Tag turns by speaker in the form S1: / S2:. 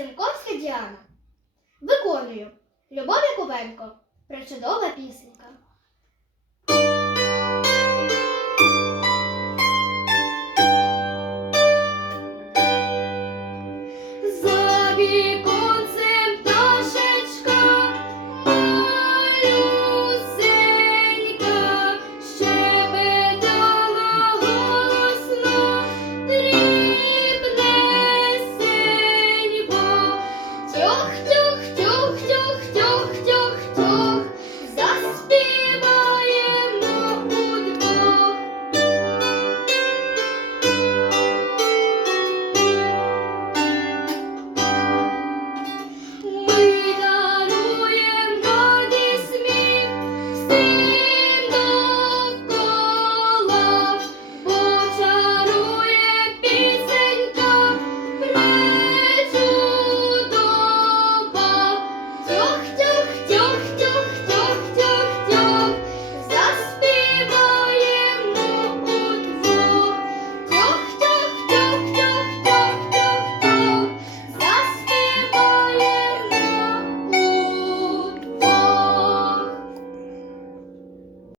S1: Зимковська Діана. Виконую. Любов Кубенко. Пречудова пісенька. За віком